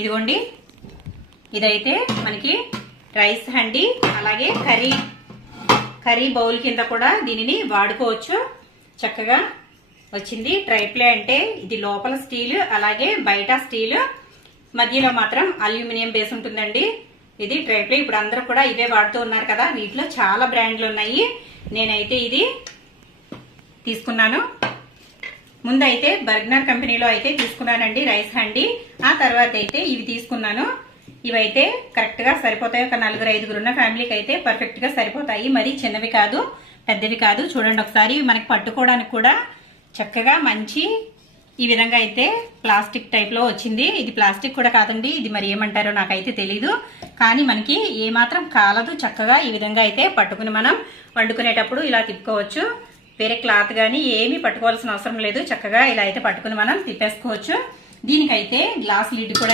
ఇదిగోండి, ఇదైతే మనకి రైస్ హండి, అలాగే కర్రీ బౌల్ కింద కూడా దీనిని వాడుకోవచ్చు. చక్కగా వచ్చింది. ట్రైప్లే అంటే ఇది లోపల స్టీల్, అలాగే బయట స్టీల్, మధ్యలో మాత్రం అల్యూమినియం బేస్ ఉంటుందండి. ఇది ట్రైప్లే. ఇప్పుడు అందరూ కూడా ఇవే వాడుతూ ఉన్నారు కదా. వీటిలో చాలా బ్రాండ్లు ఉన్నాయి. నేనైతే ఇది తీసుకున్నాను. ముందైతే బర్గ్నర్ కంపెనీలో అయితే తీసుకున్నానండి రైస్ హండి. ఆ తర్వాత అయితే ఇవి తీసుకున్నాను. ఇవైతే కరెక్ట్ గా సరిపోతాయి. ఒక 4-5 ఉన్న ఫ్యామిలీకి అయితే పర్ఫెక్ట్ గా సరిపోతాయి. మరి చిన్నవి కాదు, పెద్దవి కాదు. చూడండి ఒకసారి, మనకి పట్టుకోవడానికి కూడా చక్కగా మంచి ఈ విధంగా అయితే ప్లాస్టిక్ టైప్ లో వచ్చింది. ఇది ప్లాస్టిక్ కూడా కాదండి, ఇది మరి ఏమంటారో నాకైతే తెలీదు. కానీ మనకి ఏమాత్రం కాలదు. చక్కగా ఈ విధంగా అయితే పట్టుకుని మనం వండుకునేటప్పుడు ఇలా తిప్పుకోవచ్చు. వేరే క్లాత్ గానీ ఏమీ పట్టుకోవాల్సిన అవసరం లేదు. చక్కగా ఇలా అయితే పట్టుకుని మనం తిప్పేసుకోవచ్చు. దీనికైతే గ్లాస్ లిడ్ కూడా